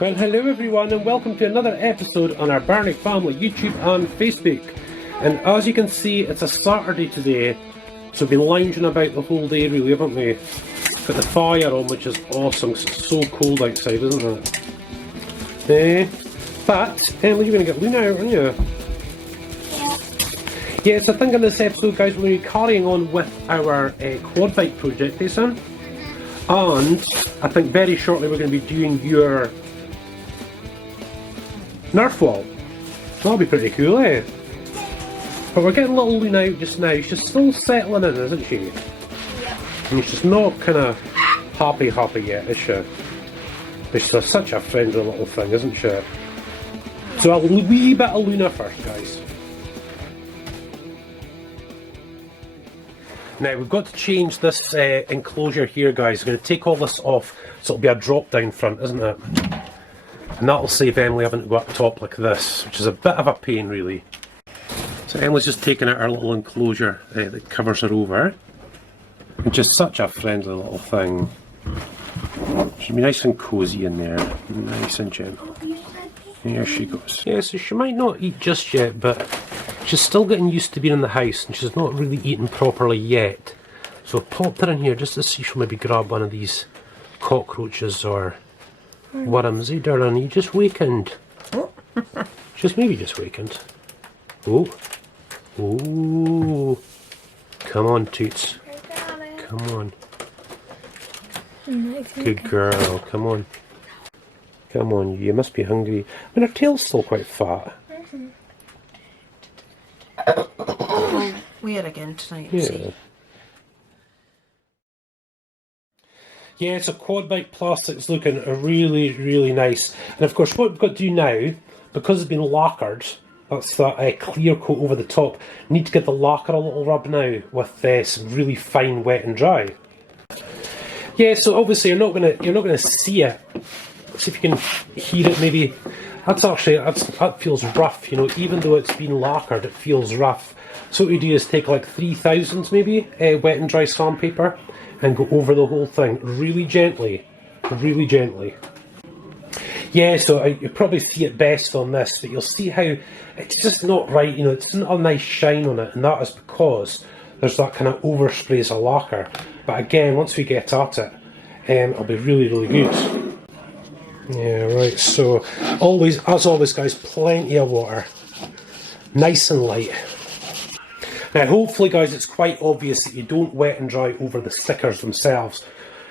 Well, hello everyone and welcome to another episode on our Birnie Family YouTube and Facebook. And as you can see, it's a Saturday today, so we've been lounging about the whole day really, haven't we? Got the fire on, which is awesome because it's so cold outside, isn't it? But, Emily, you're going to get Luna out, aren't you? Yeah, so I think in this episode, guys, we're going to be carrying on with our quad bike project, son. And I think very shortly we're going to be doing your Nerf wall. That'll be pretty cool, eh? But we're getting little Luna out just now. She's still settling in, isn't she? Yep. And she's not kind of happy yet, is she? But she's such a friendly little thing, isn't she? So a wee bit of Luna first, guys. Now we've got to change this enclosure here, guys. We're going to take all this off, so it'll be a drop down front, isn't it? And that'll save Emily having to go up top like this, which is a bit of a pain really. So Emily's just taking out our little enclosure that covers her over. And just such a friendly little thing. She'll be nice and cosy in there, nice and gentle. Here she goes. Yeah, so she might not eat just yet, but she's still getting used to being in the house and she's not really eating properly yet. So I've popped her in here just to see if she'll maybe grab one of these cockroaches or worms. Hey darling, you just wakened. Maybe just wakened. Oh. Oh. Come on, Toots. Come on. Good girl, come on. Come on, you must be hungry. I mean, her tail's still quite fat. Weird again tonight, Yeah. see? Yeah, so quad bike plastic's looking really, really nice. And of course, what we've got to do now, because it's been lacquered, that's that clear coat over the top, need to give the lacquer a little rub now with some really fine wet and dry. Yeah, so obviously you're not gonna see it. Let's see if you can hear it maybe. That feels rough, you know, even though it's been lacquered, it feels rough. So what we do is take like 3000 maybe wet and dry sandpaper and go over the whole thing really gently, really gently. Yeah, so you probably see it best on this, but you'll see how it's just not right, you know, it's not a nice shine on it, and that is because there's that kind of oversprays of lacquer. But again, once we get at it, it'll be really, really good. Yeah, right, so always, as always guys, plenty of water. Nice and light. Now hopefully guys it's quite obvious that you don't wet and dry over the stickers themselves.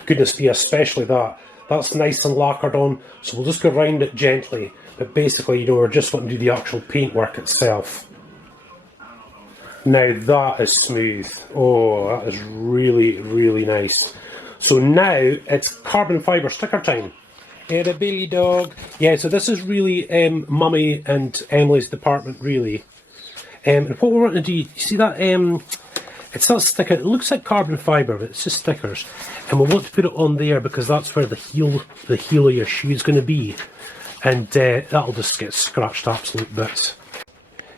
Goodness me, especially that. That's nice and lacquered on, so we'll just go around it gently. But basically, you know, we're just going to do the actual paintwork itself. Now that is smooth. Oh, that is really, really nice. So now it's carbon fibre sticker time. Hey, the Billy dog. Yeah, so this is really Mummy and Emily's department, really. And what we're wanting to do, you see that, it's that sticker, it looks like carbon fibre, but it's just stickers. And we'll want to put it on there because that's where the heel of your shoe is going to be. And that'll just get scratched absolute bits.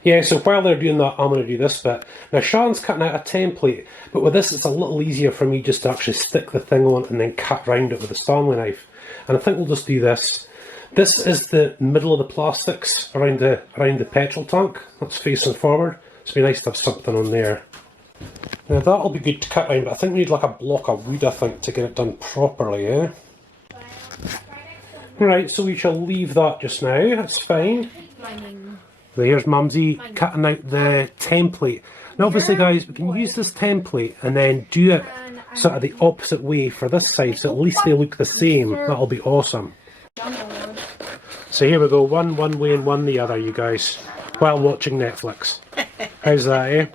Yeah, so while they're doing that, I'm going to do this bit. Now Sharon's cutting out a template, but with this it's a little easier for me just to actually stick the thing on and then cut round it with a Stanley knife. And I think we'll just do this. This is the middle of the plastics around the petrol tank. That's facing forward. It's be nice to have something on there. Now that'll be good to cut round, but I think we need like a block of wood, I think, to get it done properly, yeah? Right, so we shall leave that just now, that's fine. So here's Mumsy cutting out the template. Now obviously guys, we can use this template and then do it sort of the opposite way for this side, so at least they look the same. That'll be awesome. So here we go, one way and one the other, you guys, while watching Netflix. How's that, eh?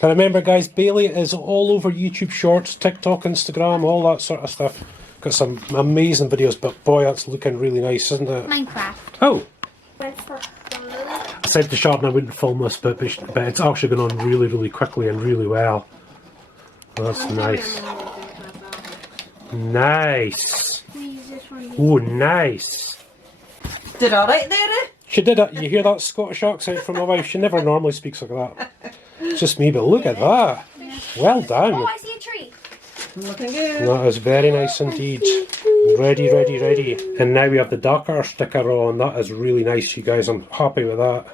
But remember guys, Bailey is all over YouTube Shorts, TikTok, Instagram, all that sort of stuff. Got some amazing videos, but boy, that's looking really nice, isn't it? Minecraft. Oh! I said to Sharon I wouldn't film this, but it's actually going on really, really quickly and really well. That's nice. Nice. Oh, nice. Did alright there, eh? She did it. You hear that Scottish accent from my wife? She never normally speaks like that. It's just me, but look at that. Well done. Oh, I see a tree. Looking good. That is very nice indeed. Ready, ready, ready. And now we have the Dakar sticker on. That is really nice, you guys. I'm happy with that.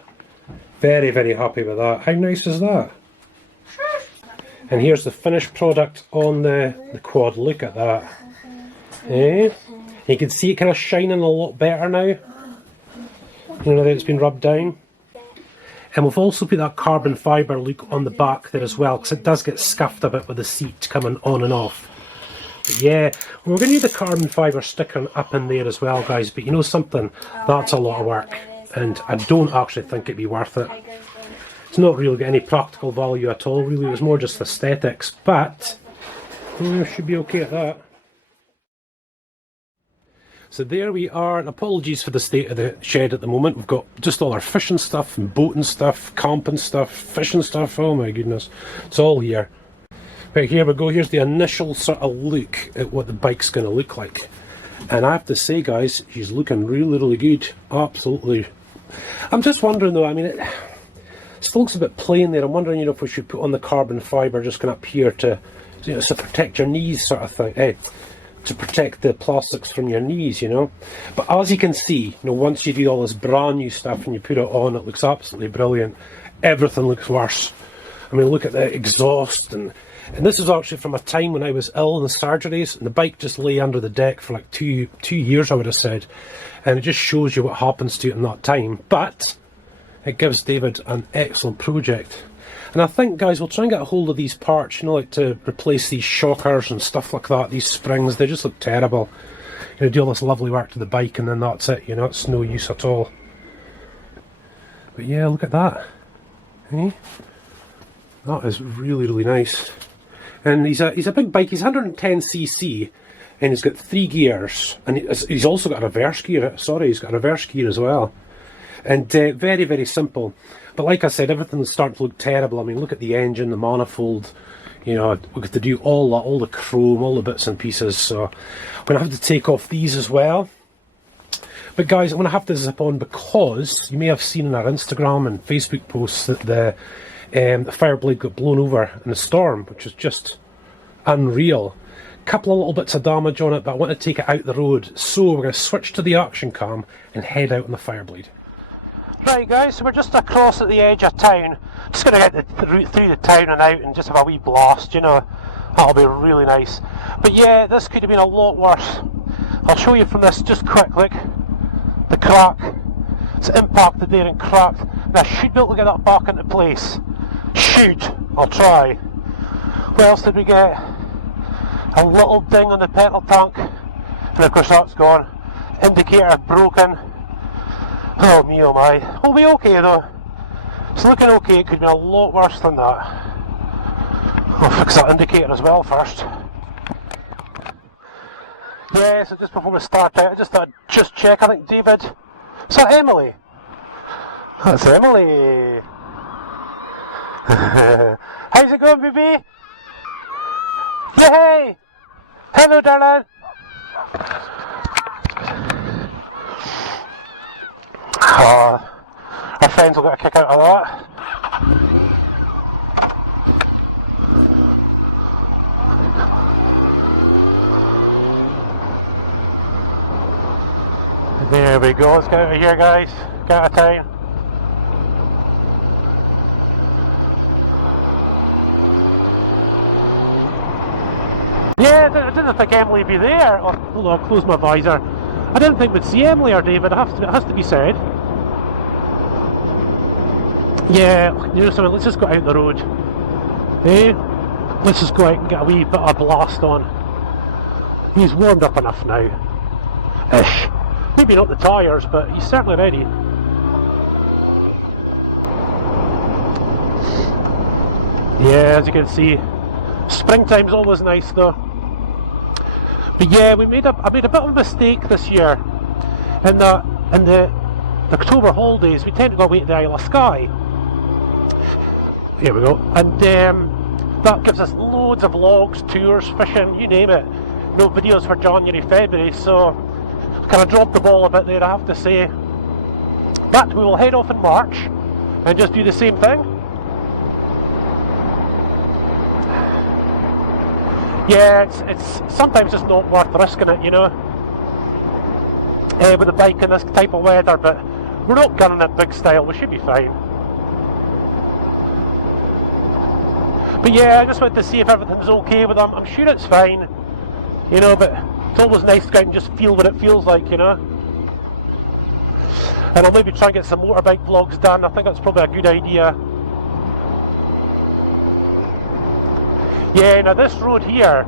Very, very happy with that. How nice is that? And here's the finished product on the quad. Look at that. Eh? You can see it kind of shining a lot better now. You know that it's been rubbed down. And we've also put that carbon fibre look on the back there as well, because it does get scuffed a bit with the seat coming on and off. But yeah, we're going to need the carbon fibre sticker up in there as well, guys. But you know something? That's a lot of work. And I don't actually think it'd be worth it. It's not really got any practical value at all, really. It was more just aesthetics. But should be okay at that. So there we are, and apologies for the state of the shed at the moment. We've got just all our fishing stuff and boating stuff, camping stuff, fishing stuff. Oh my goodness, it's all here. Right, here we go. Here's the initial sort of look at what the bike's going to look like. And I have to say, guys, she's looking really, really good. Absolutely. I'm just wondering though, I mean, it still looks a bit plain there. I'm wondering, you know, if we should put on the carbon fibre just kind of up here to, you know, to protect your knees sort of thing. To protect the plastics from your knees, you know. But as you can see, you know, once you do all this brand new stuff and you put it on, it looks absolutely brilliant. Everything looks worse. I mean, look at the exhaust, and this is actually from a time when I was ill in the surgeries, and the bike just lay under the deck for like two years, I would have said. And it just shows you what happens to it in that time. But it gives David an excellent project. And I think, guys, we'll try and get a hold of these parts, you know, like to replace these shockers and stuff like that, these springs. They just look terrible. You know, do all this lovely work to the bike and then that's it, you know, it's no use at all. But yeah, look at that. Eh? That is really, really nice. And he's a big bike. He's 110cc and he's got 3 gears. And he's also got a reverse gear. Sorry, he's got a reverse gear as well. And very, very simple. But like I said, everything's starting to look terrible. I mean, look at the engine, the manifold. You know, we have to do all that, all the chrome, all the bits and pieces. So I'm going to have to take off these as well. But guys, I'm going to have to zip on because you may have seen in our Instagram and Facebook posts that the Fireblade got blown over in a storm, which is just unreal. A couple of little bits of damage on it, but I want to take it out the road. So we're going to switch to the action cam and head out on the Fireblade. Right guys, so we're just across at the edge of town. Just going to get the route through the town and out and just have a wee blast, you know. That'll be really nice. But yeah, this could have been a lot worse. I'll show you from this just quick, look. The crack. It's impacted there and cracked. And I should be able to get that back into place. Should. I'll try. What else did we get? A little ding on the petrol tank. And of course that's gone. Indicator broken. Oh me, oh my. We'll be okay though. It's looking okay, it could be a lot worse than that. I'll fix that indicator as well first. Yeah, so just before we start out, I just thought I'd just check. I think David... Is that Emily? That's Emily! How's it going, baby? Hey! Hello, darling! Oh, our friends will get a kick out of that. There we go, let's get out of here guys, get out of town. Yeah, I didn't think Emily would be there. Oh, hold on, I'll close my visor. I didn't think we'd see Emily or David, it has to be said. Yeah, you know something, let's just go out the road. Eh? Let's just go out and get a wee bit of blast on. He's warmed up enough now. Ish. Maybe not the tyres, but he's certainly ready. Yeah, as you can see, springtime's always nice though. But yeah, I made a bit of a mistake this year. In the October holidays, we tend to go away to the Isle of Skye. Here we go. And that gives us loads of vlogs, tours, fishing, you name it. No videos for January, February, so kind of dropped the ball a bit there, I have to say. But we will head off in March and just do the same thing. Yeah, it's sometimes just not worth risking it, you know. with the bike in this type of weather, but we're not gunning it big style, we should be fine. But yeah, I just wanted to see if everything's okay with them. I'm sure it's fine, you know, but it's always nice to go out and just feel what it feels like, you know. And I'll maybe try and get some motorbike vlogs done. I think that's probably a good idea. Yeah, now this road here,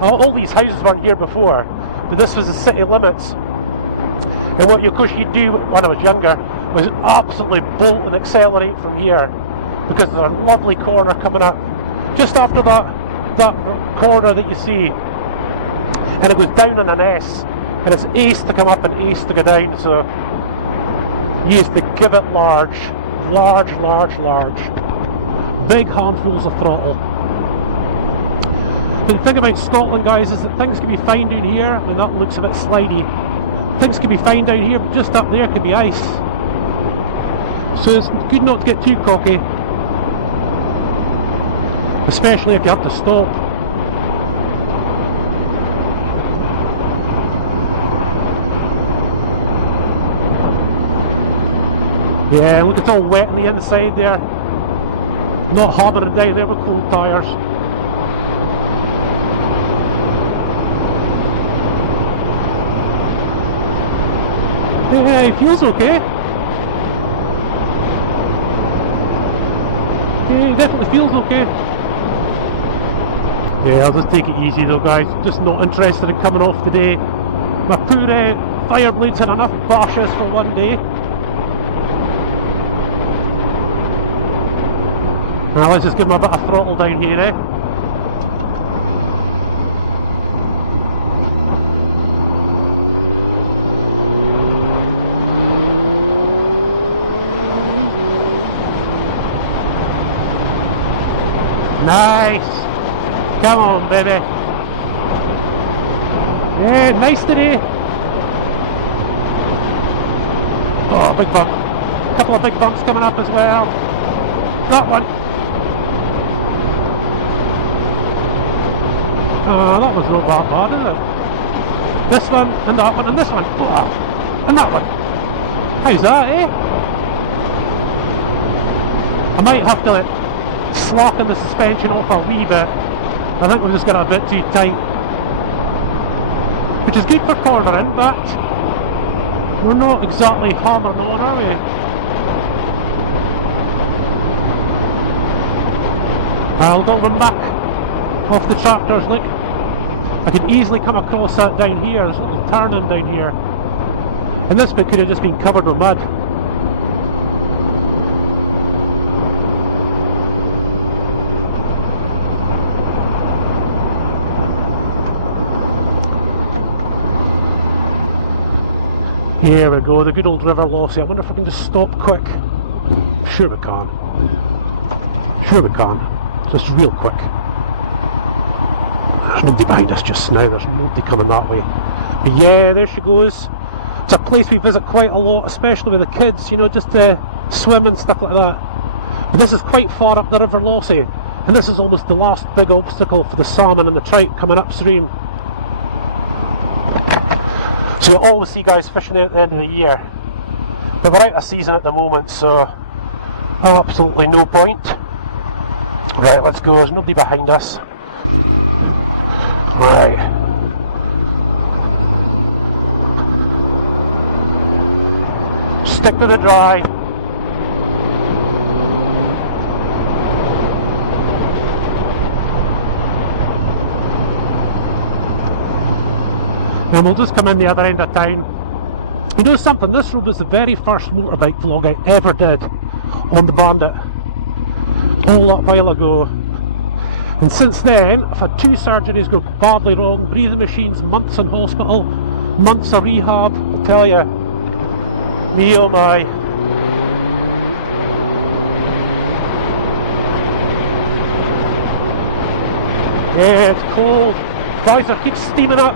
all these houses weren't here before, but this was the city limits. And what, of course, you'd do when I was younger was absolutely bolt and accelerate from here, because there's a lovely corner coming up just after that corner that you see, and it goes down in an S, and it's ace to come up and ace to go down, so you used to give it large, big handfuls of throttle. But the thing about Scotland, guys, is that things can be fine down here, and that looks a bit slidey. Things can be fine down here, but just up there could be ice. So it's good not to get too cocky, especially if you have to stop. Yeah, look, it's all wet on the inside there. Not hammering down there with cold tyres. Yeah, it feels okay. Yeah, it definitely feels okay. Yeah, I'll just take it easy though, guys. Just not interested in coming off today. My poor fire blades had enough bashes for one day. Now let's just give them a bit of throttle down here, eh? Nice! Come on, baby! Yeah, nice today! Oh, big bump. A couple of big bumps coming up as well. That one. That was not that bad, is it? This one, and that one, and this one. Oh, and that one. How's that, eh? I might have to slacken the suspension off a wee bit. I think we've just got it a bit too tight. Which is good for cornering, but we're not exactly hammering on, are we? I'll go run back off the tractors, look. I could easily come across that down here. There's a little turning down here. And this bit could have just been covered with mud. Here we go, the good old river lossy. I wonder if we can just stop quick. Sure we can. Sure we can. Just real quick. There's nobody behind us just now, there's nobody coming that way. But yeah, there she goes. It's a place we visit quite a lot, especially with the kids, you know, just to swim and stuff like that. But this is quite far up the river Lossy, and this is almost the last big obstacle for the salmon and the trout coming upstream. So you always see guys fishing there at the end of the year. But we're out of season at the moment, so absolutely no point. Right, let's go, there's nobody behind us. Right. Stick to the dry. And we'll just come in the other end of town. You know something, this road was the very first motorbike vlog I ever did on the Bandit. All that while ago. And since then, I've had 2 surgeries go badly wrong, breathing machines, months in hospital, months of rehab, I'll tell you. Me oh my. Yeah, it's cold. Visor keeps steaming up.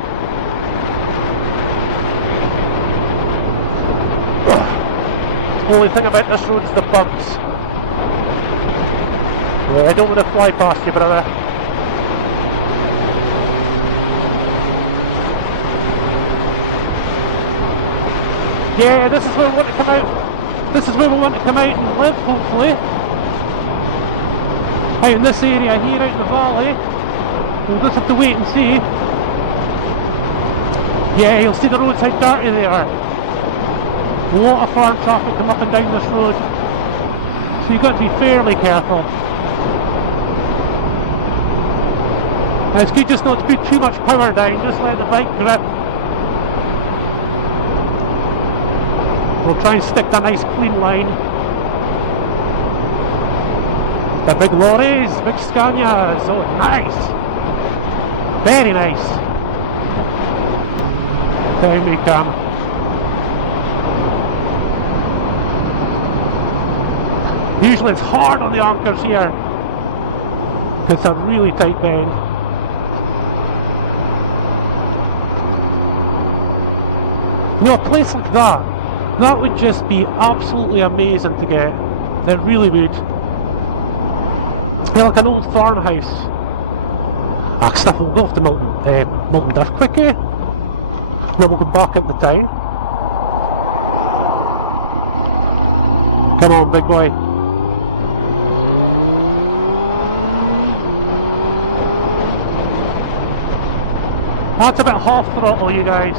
The only thing about this road is the bumps. Yeah, I don't want to fly past you, brother. Yeah, this is where we want to come out. This is where we want to come out and live, hopefully. Out in this area here, out in the valley. We'll just have to wait and see. Yeah, you'll see the roads how dirty they are. A lot of farm traffic come up and down this road. So you've got to be fairly careful. And it's good just not to put too much power down, just let the bike grip. We'll try and stick to a nice clean line. The big lorries, big Scanias, oh nice! Very nice! Down we come. Usually it's hard on the anchors here, because it's a really tight bend. You know, a place like that would just be absolutely amazing to get. It really would. Yeah, like an old farmhouse. Ah, stuff, we'll go off to Milton Duff quick, eh? Then we'll go back up the town. Come on, big boy. That's about half throttle, you guys.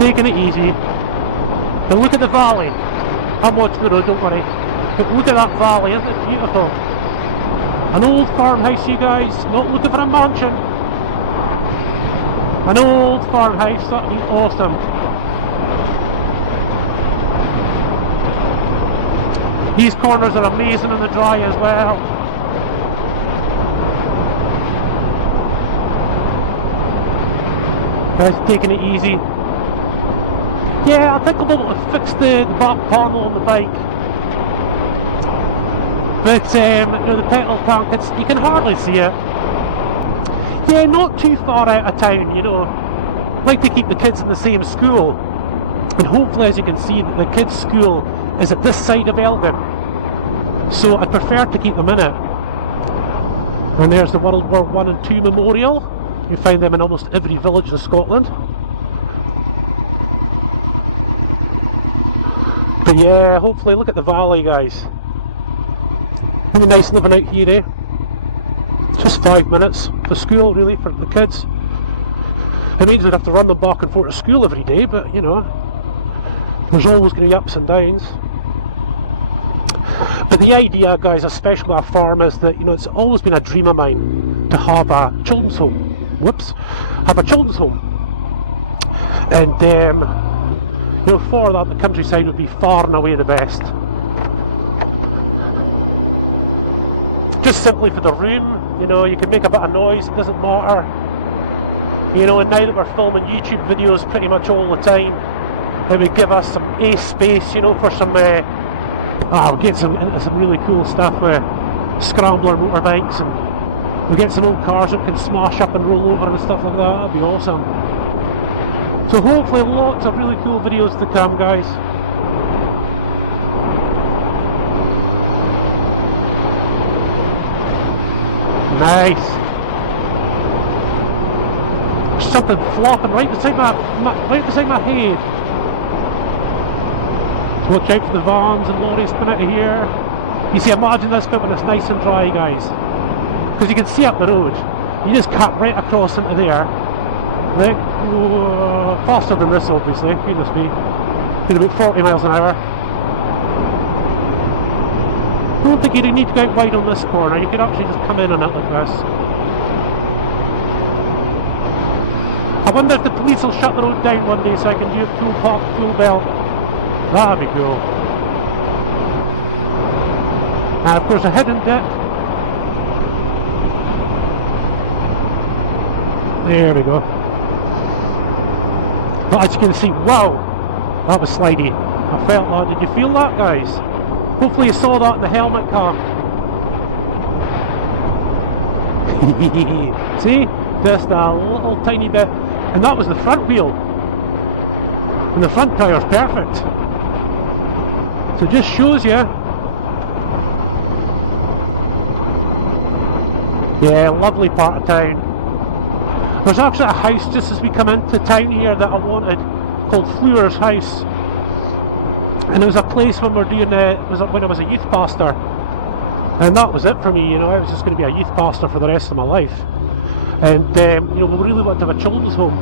Taking it easy. But look at the valley. I'm watching the road, don't worry. But look at that valley, isn't it beautiful? An old farmhouse, you guys. Not looking for a mansion. An old farmhouse, that'd be awesome. These corners are amazing in the dry as well. Guys, taking it easy. Yeah, I think I'll be able to fix the back panel on the bike. But you know, the petrol tank, you can hardly see it. Yeah, not too far out of town, you know. I like to keep the kids in the same school. And hopefully, as you can see, the kids' school is at this side of Elgin. So I prefer to keep them in it. And there's the World War I and II Memorial. You find them in almost every village in Scotland. But yeah, hopefully, look at the valley, guys. Really nice living out here, eh? Just 5 minutes for school, really, for the kids. It means they'd have to run them back and forth to school every day, but you know, there's always going to be ups and downs. But the idea, guys, especially at a farm, is that, you know, it's always been a dream of mine to have a children's home. Have a children's home. And you know, for that, the countryside would be far and away the best. Just simply for the room, you know, you can make a bit of noise, it doesn't matter. You know, and now that we're filming YouTube videos pretty much all the time, it would give us some space, you know, for some, we'll get some really cool stuff with scrambler motorbikes, and we'll get some old cars that can smash up and roll over and stuff like that. That'd be awesome. So hopefully lots of really cool videos to come, guys. Nice. There's something flopping right beside my head. Watch out for the vans and lorries coming out of here. You see, imagine this bit when it's nice and dry, guys. Because you can see up the road. You just cut right across into there. Like, faster than this, obviously. Goodness me. Doing about 40 miles an hour. I don't think you need to go out wide on this corner. You could actually just come in on it like this. I wonder if the police will shut the road down one day so I can do a full park, full belt. That'd be cool. And of course a hidden dip. There we go. But as you can see, wow, that was slidey. I felt that. Did you feel that, guys? Hopefully you saw that in the helmet cam. See? Just a little tiny bit. And that was the front wheel. And the front tyre's perfect. So it just shows you. Yeah, lovely part of town. There's actually a house just as we come into town here that I wanted called Fleur's House, and it was a place when we were doing when I was a youth pastor, and that was it for me. You know, I was just going to be a youth pastor for the rest of my life, and you know, we really wanted to have a children's home,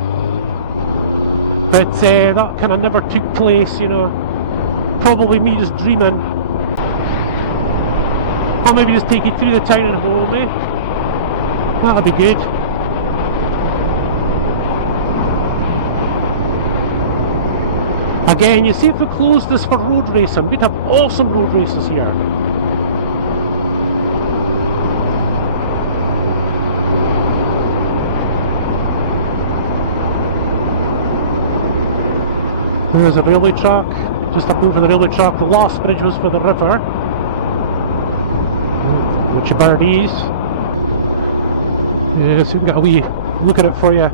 but that kind of never took place. You know, probably me just dreaming. I'll maybe just take you through the town and home, eh? That'll be good. Again, you see, if we closed this for road racing, we'd have awesome road races here. There's a railway track, just up over the railway track. The last bridge was for the river, which are Birdies. Yeah, so we can get a wee look at it for you.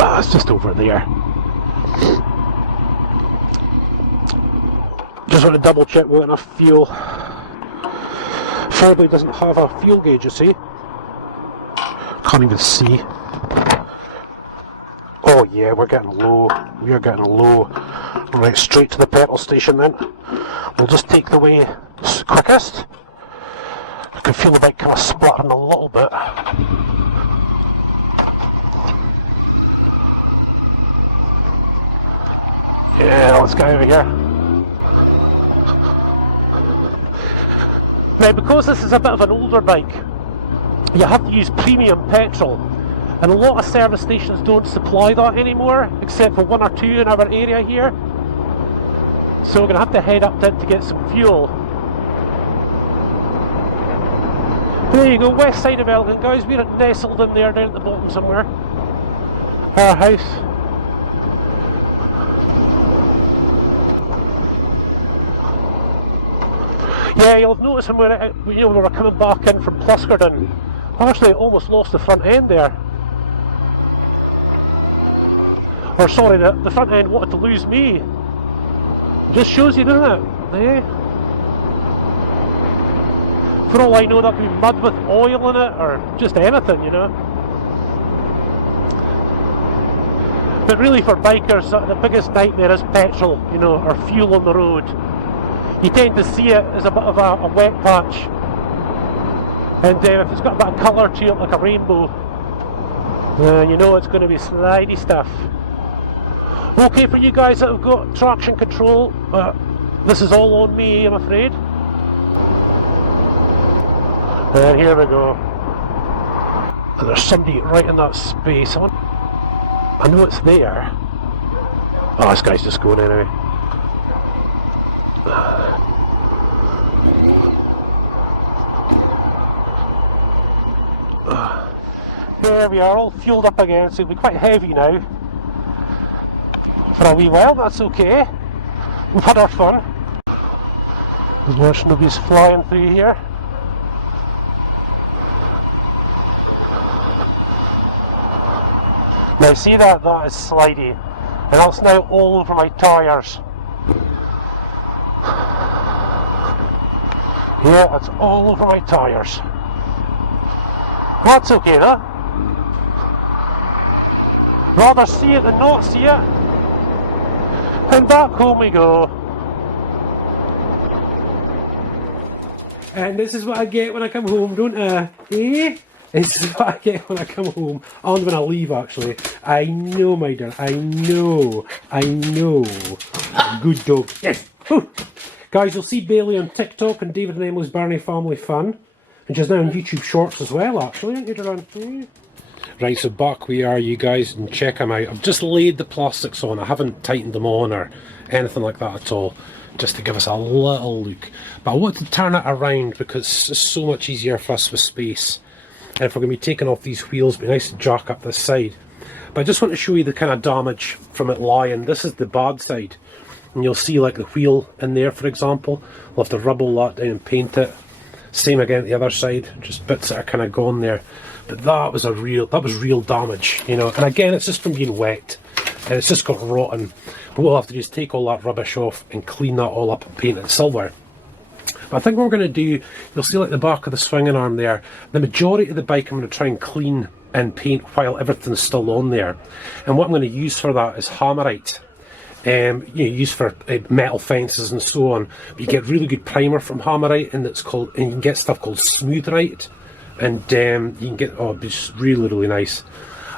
Ah, it's just over there. Just want to double check we've got enough fuel. Probably doesn't have a fuel gauge, you see. Can't even see. Oh yeah, we're getting low. We are getting low. Right, straight to the petrol station then. We'll just take the way quickest. I can feel the bike kind of spluttering a little bit. Yeah, let's get over here. Now, because this is a bit of an older bike, you have to use premium petrol, and a lot of service stations don't supply that anymore, except for one or two in our area here. So we're going to have to head up to get some fuel. There you go, west side of Elgin, guys. We're nestled in there down at the bottom somewhere. Our house. Yeah, you'll have noticed when we were coming back in from Pluskerton, I actually almost lost the front end there. Or sorry, the front end wanted to lose me. It just shows you, doesn't it? Eh? For all I know, that could be mud with oil in it, or just anything, you know. But really, for bikers, the biggest nightmare is petrol, you know, or fuel on the road. You tend to see it as a bit of a wet patch, and if it's got a bit of colour to it, like a rainbow, you know it's going to be slidey stuff. Okay, for you guys that have got traction control, this is all on me, I'm afraid. And here we go. And there's somebody right in that space. I know it's there. Oh, this guy's just going anyway. There we are, all fueled up again, so it'll be quite heavy now. For a wee while, that's okay. We've had our fun. There's nobody's flying through here. Now see that is slidey, and that's now all over my tyres. Yeah, that's all over my tyres. That's okay, that. Rather see it than not see it. And back home we go. And this is what I get when I come home, don't I? Eh? This is what I get when I come home, and when I leave actually. I know, my dear, I know. Good dog. Yes! Whew. Guys, you'll see Bailey on TikTok and David and Emily's Birnie Family Fun. And just now on YouTube Shorts as well, actually, aren't you, Duran? Right, so back we are, you guys, and check them out. I've just laid the plastics on. I haven't tightened them on or anything like that at all, just to give us a little look. But I wanted to turn it around because it's so much easier for us with space. And if we're going to be taking off these wheels, it'd be nice to jack up this side. But I just want to show you the kind of damage from it lying. This is the bad side. And you'll see like the wheel in there, for example. We'll have to rub all that down and paint it. Same again at the other side, just bits that are kind of gone there. But that was real damage, you know. And again, it's just from being wet, and it's just got rotten. But what we'll have to do is take all that rubbish off and clean that all up and paint it silver. But I think what we're going to do, you'll see like the back of the swinging arm there. The majority of the bike I'm going to try and clean and paint while everything's still on there. And what I'm going to use for that is Hammerite. Used for metal fences and so on. But you get really good primer from Hammerite, and you can get stuff called Smoothite, and you can get, it's really, really nice.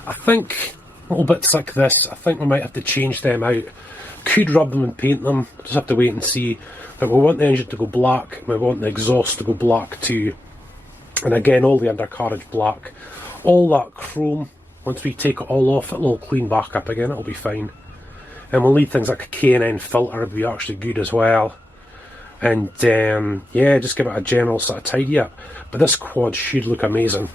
I think little bits like this, I think we might have to change them out. Could rub them and paint them, just have to wait and see. But we want the engine to go black, we want the exhaust to go black too. And again, all the undercarriage black. All that chrome, once we take it all off, it'll all clean back up again, it'll be fine. And we'll need things like a K&N filter would be actually good as well. And yeah, just give it a general sort of tidy up. But this quad should look amazing.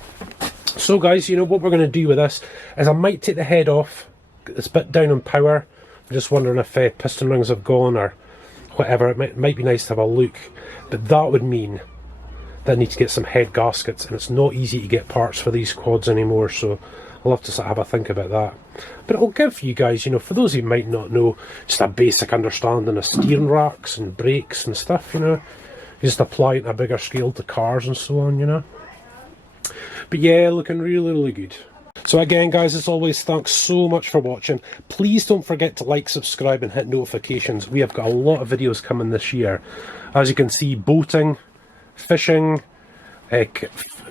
So guys, you know what we're going to do with this is I might take the head off, get this bit down on power. I'm just wondering if piston rings have gone or whatever. It might be nice to have a look, but that would mean that I need to get some head gaskets, and it's not easy to get parts for these quads anymore, so I'll have to sort of have a think about that. But it'll give you guys, you know, for those who might not know, just a basic understanding of steering racks and brakes and stuff, you know. You just apply it on a bigger scale to cars and so on, you know. But yeah, looking really, really good. So again guys, as always, thanks so much for watching. Please don't forget to like, subscribe and hit notifications. We have got a lot of videos coming this year. As you can see, boating, fishing,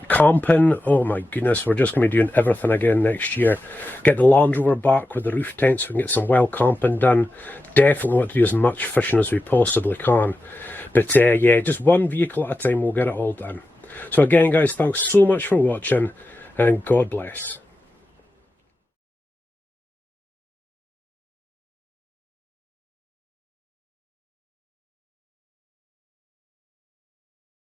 camping. Oh my goodness, we're just going to be doing everything again next year. Get the Land Rover back with the roof tent so we can get some wild camping done. Definitely want to do as much fishing as we possibly can. But yeah, just one vehicle at a time, we'll get it all done. So again guys, thanks so much for watching, and God bless.